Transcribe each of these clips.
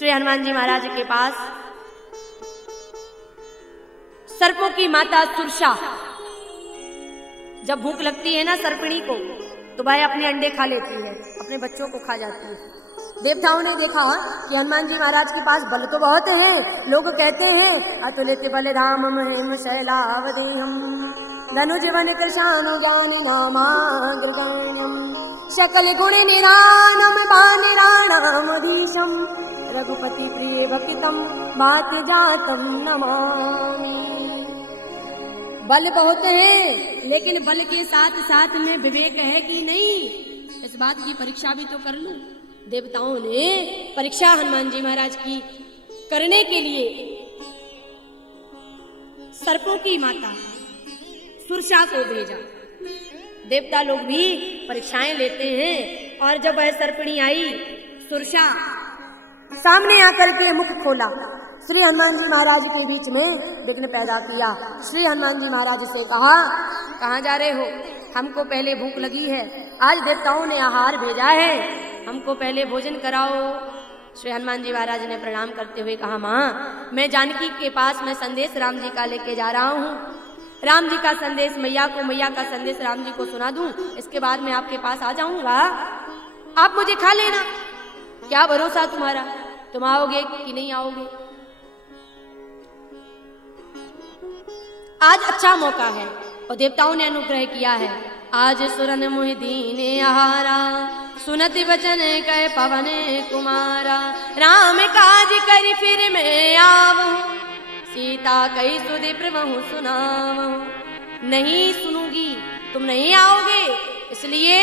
श्री हनुमान जी महाराज के पास सर्पों की माता सुरसा, जब भूख लगती है ना सर्पिणी को, तो वह अपने अंडे खा लेती है, अपने बच्चों को खा जाती है। देवताओं ने देखा कि हनुमान जी महाराज के पास बल तो बहुत है। लोग कहते हैं अतुलित बलधाम महिम शैलावदेहम धनुज वन कृशानु ज्ञान नामाग्रगण्यम सकल गुण निरानम बानिराणामधीशम रघुपति प्रिय भक्तम बात जातम नमामि। बल बहुत है, लेकिन बल के साथ साथ में विवेक है कि नहीं, इस बात की परीक्षा भी तो कर लूं। देवताओं ने परीक्षा हनुमान जी महाराज की करने के लिए सर्पों की माता सुरसा को भेजा। देवता लोग भी परीक्षाएं लेते हैं, और जब वह सर्पिणी आई, सुरसा सामने आकर के मुख खोला, श्री हनुमान जी महाराज के बीच में विघ्न पैदा किया। श्री हनुमान जी महाराज से कहा, कहाँ जा रहे हो? हमको पहले भूख लगी है, आज देवताओं ने आहार भेजा है, हमको पहले भोजन कराओ। श्री हनुमान जी महाराज ने प्रणाम करते हुए कहा, माँ मैं जानकी के पास में संदेश राम जी का लेके जा रहा हूँ। राम जी का संदेश मैया को, मैया का संदेश राम जी को सुना दूं, इसके बाद मैं आपके पास आ जाऊंगा, आप मुझे खा लेना। क्या भरोसा तुम्हारा, तुम आओगे कि नहीं आओगे? आज अच्छा मौका है और देवताओं ने अनुग्रह किया है। आज सुरन मुहि दीने आहारा सुनति वचन कह पवन कुमारा राम काज करि फिर मैं आवहूं सीता कई सुधि प्रभु सुनावहूं। नहीं सुनूंगी, तुम नहीं आओगे, इसलिए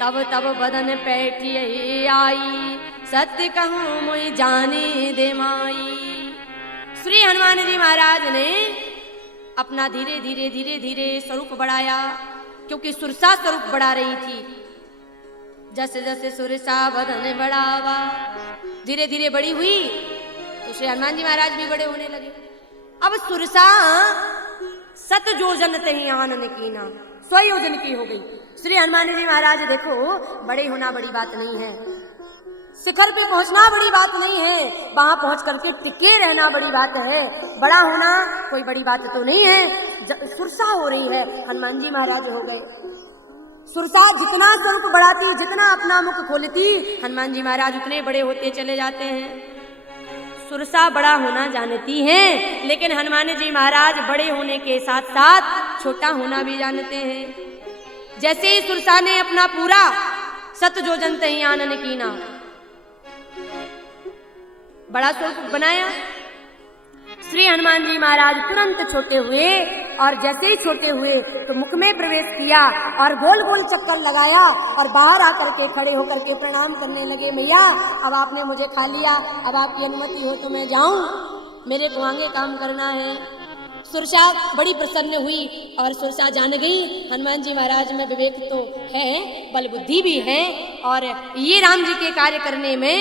तब तब बदन पैठी आई सत्य कहूं मुझे जाने दे माई। श्री हनुमान जी महाराज ने अपना धीरे धीरे धीरे धीरे स्वरूप बढ़ाया, क्योंकि सुरसा स्वरूप बढ़ा रही थी। जैसे जैसे सुरसा बदन बढ़ावा, धीरे धीरे बड़ी हुई तो श्री हनुमान जी महाराज भी बड़े होने लगे। अब सुरसा सत योजन तही आनन कीना, 100 योजन की हो गई। श्री हनुमान जी महाराज देखो, बड़े होना बड़ी बात नहीं है, शिखर पे पहुंचना बड़ी बात नहीं है, वहां पहुंच करके टिके रहना बड़ी बात है। बड़ा होना कोई बड़ी बात तो नहीं है। सुरसा हो रही है, हनुमान जी महाराज हो गए। सुरसा जितना स्वरूप बढ़ाती, जितना अपना मुख खोलती, हनुमान जी महाराज उतने बड़े होते चले जाते हैं। सुरसा बड़ा होना जानती हैं, लेकिन हनुमान जी महाराज बड़े होने के साथ साथ छोटा होना भी जानते हैं। जैसे ही सुरसा ने अपना पूरा सत योजन तही आनन कीना बड़ा स्वरूप बनाया, श्री हनुमान जी महाराज तुरंत छोटे हुए, और जैसे ही छोटे हुए तो मुख में प्रवेश किया और गोल गोल चक्कर लगाया और बाहर आकर के खड़े होकर के प्रणाम करने लगे। मैया अब आपने मुझे खा लिया, अब आपकी अनुमति हो तो मैं जाऊं, मेरे को आगे काम करना है। सुरसा बड़ी प्रसन्न हुई और सुरसा जान गई हनुमान जी महाराज में विवेक तो है, बल बुद्धि भी है, और ये राम जी के कार्य करने में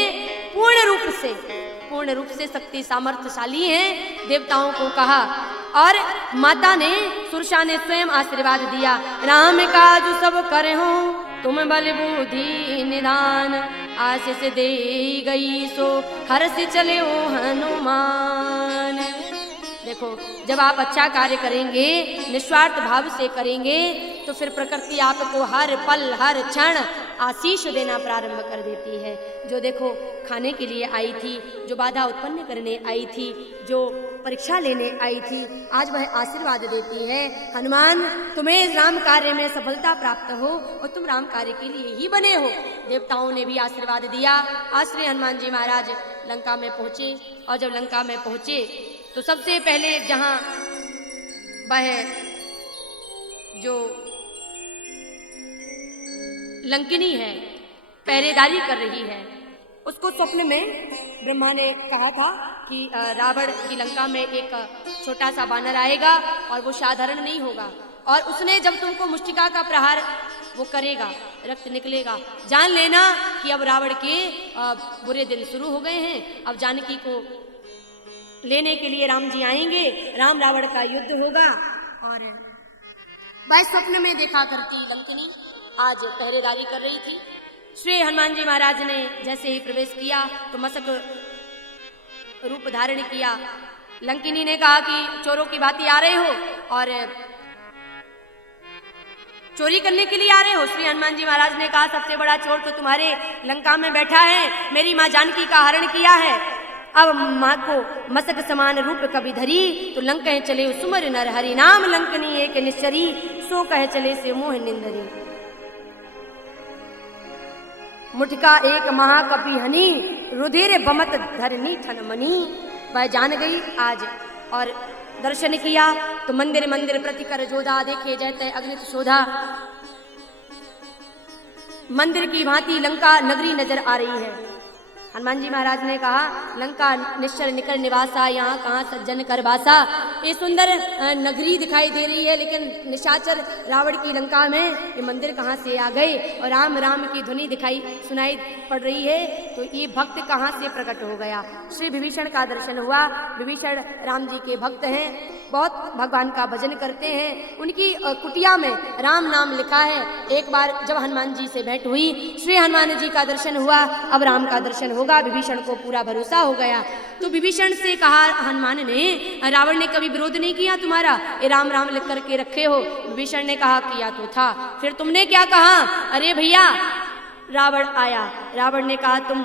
पूर्ण रूप से शक्ति सामर्थ्यशाली हैं। देवताओं को कहा, और माता ने सुरसा ने स्वयं आशीर्वाद दिया, राम काज सब करे हो तुम बल बुद्धि निधान आशीष दे गई सो हर्ष चले ओ हनुमान। देखो, जब आप अच्छा कार्य करेंगे, निस्वार्थ भाव से करेंगे, तो फिर प्रकृति आपको हर पल हर क्षण आशीष देना प्रारंभ कर देती है। जो देखो खाने के लिए आई थी, जो बाधा उत्पन्न करने आई थी, जो परीक्षा लेने आई थी, आज वह आशीर्वाद देती है, हनुमान तुम्हें राम कार्य में सफलता प्राप्त हो और तुम राम कार्य के लिए ही बने हो। देवताओं ने भी आशीर्वाद दिया। आज श्री हनुमान जी महाराज लंका में पहुंचे, और जब लंका में पहुंचे तो सबसे पहले जहां वह जो लंकिनी है पहरेदारी कर रही है, उसको स्वप्न में ब्रह्मा ने कहा था कि रावण की लंका में एक छोटा सा बानर आएगा और वो साधारण नहीं होगा, और उसने जब तुमको मुष्टिका का प्रहार वो करेगा, रक्त निकलेगा, जान लेना कि अब रावण के बुरे दिन शुरू हो गए हैं। अब जानकी को लेने के लिए राम जी आएंगे, राम रावण का युद्ध होगा। और वह स्वप्न में देखा करती लंकिनी आज पहरेदारी कर रही थी। श्री हनुमान जी महाराज ने जैसे ही प्रवेश किया तो मशक रूप धारण किया। लंकिनी ने कहा कि चोरों की भांति आ रहे हो और चोरी करने के लिए आ रहे हो। श्री हनुमान जी महाराज ने कहा सबसे बड़ा चोर तो तुम्हारे लंका में बैठा है, मेरी माँ जानकी का हरण किया है। अब माँ को मसक समान रूप कभी धरी, तो लंक कहे चले सुमर नर हरि नाम लंकनी एक निश्चरी, सो कहे चले से मोह निंदरी। मुठका एक महाकपि हनी, रुधिर बमत धरनी ठन मनी। वह जान गई आज और दर्शन किया तो मंदिर मंदिर प्रति कर जोधा, देखे जयते अग्नित शोधा। मंदिर की भांति लंका नगरी नजर आ रही है। हनुमान जी महाराज ने कहा लंका निश्चर निकर निवासा, यहाँ कहाँ सज्जन कर बासा। ये सुंदर नगरी दिखाई दे रही है, लेकिन निशाचर रावण की लंका में ये मंदिर कहाँ से आ गए और राम राम की ध्वनि दिखाई सुनाई पड़ रही है, तो ये भक्त कहाँ से प्रकट हो गया। श्री विभीषण का दर्शन हुआ। विभीषण राम जी के भक्त हैं, बहुत भगवान का भजन करते हैं। उनकी कुटिया में राम नाम लिखा है। एक बार जब हनुमान जी से भेंट हुई, श्री हनुमान जी का दर्शन हुआ, अब राम का दर्शन होगा। विभीषण को पूरा भरोसा हो गया। तो विभीषण से कहा हनुमान ने, रावण ने कभी विरोध नहीं किया तुम्हारा, ये राम राम लिख करके रखे हो। विभीषण ने कहा किया तो था, फिर तुमने क्या कहा? अरे भैया रावण आया। रावण ने कहा तुम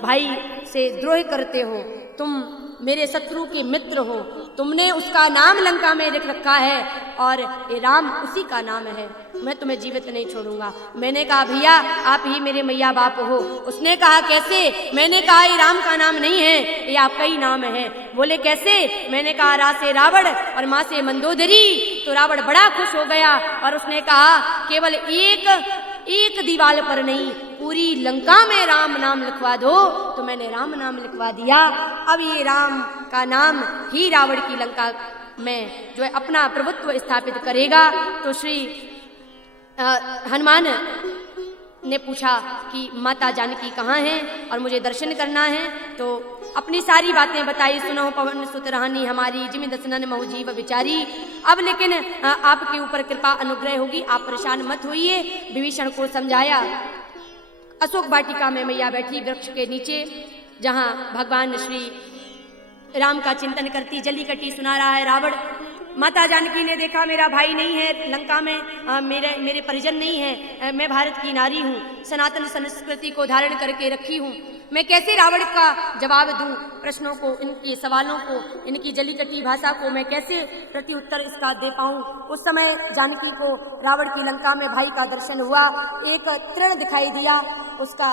भाई से द्रोह करते हो, तुम मेरे शत्रु के मित्र हो, तुमने उसका नाम लंका में लिख रखा है और ये राम उसी का नाम है, मैं तुम्हें जीवित नहीं छोड़ूंगा। मैंने कहा भैया आप ही मेरे मैया बाप हो। उसने कहा कैसे? मैंने कहा ये राम का नाम नहीं है, ये आपका ही नाम है। बोले कैसे? मैंने कहा रा से रावण और माँ से मंदोदरी। तो रावण बड़ा खुश हो गया और उसने कहा केवल एक दीवार पर नहीं, पूरी लंका में राम नाम लिखवा दो। तो मैंने राम नाम लिखवा दिया। अब ये राम का नाम ही रावण की लंका में जो है अपना प्रभुत्व स्थापित करेगा। तो श्री हनुमान ने पूछा कि माता जानकी कहाँ हैं और मुझे दर्शन करना है। तो अपनी सारी बातें बताई। सुनो पवन सुत रानी हमारी, जिमि दसनन महु जीव विचारी। अब लेकिन आपके ऊपर कृपा अनुग्रह होगी, आप परेशान मत होइए। विभीषण को समझाया। अशोक वाटिका में मैया बैठी वृक्ष के नीचे, जहाँ भगवान श्री राम का चिंतन करती जली कटी सुना रहा है रावण। माता जानकी ने देखा मेरा भाई नहीं है लंका में, मेरे परिजन नहीं है, मैं भारत की नारी हूँ, सनातन संस्कृति को धारण करके रखी हूँ, मैं कैसे रावण का जवाब दूं? प्रश्नों को, इनके सवालों को, इनकी जली कटी भाषा को मैं कैसे प्रति उत्तर इसका दे पाऊं? उस समय जानकी को रावण की लंका में भाई का दर्शन हुआ। एक तृण दिखाई दिया, उसका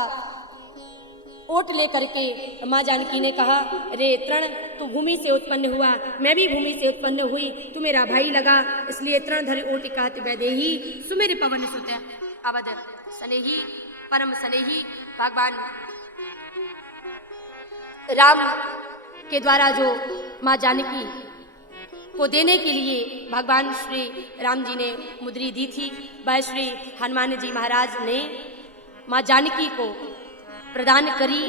ओट लेकर के माँ जानकी ने कहा रे तृण तू भूमि से उत्पन्न हुआ, मैं भी भूमि से उत्पन्न हुई, तू मेरा भाई लगा, इसलिए तृण धरि ओट कहत वैदेही सुमेर पवन सुत अवध स्नेही परम स्नेही। भगवान राम के द्वारा जो माँ जानकी को देने के लिए भगवान श्री राम जी ने मुद्री दी थी, वह श्री हनुमान जी महाराज ने माँ जानकी को प्रदान करी।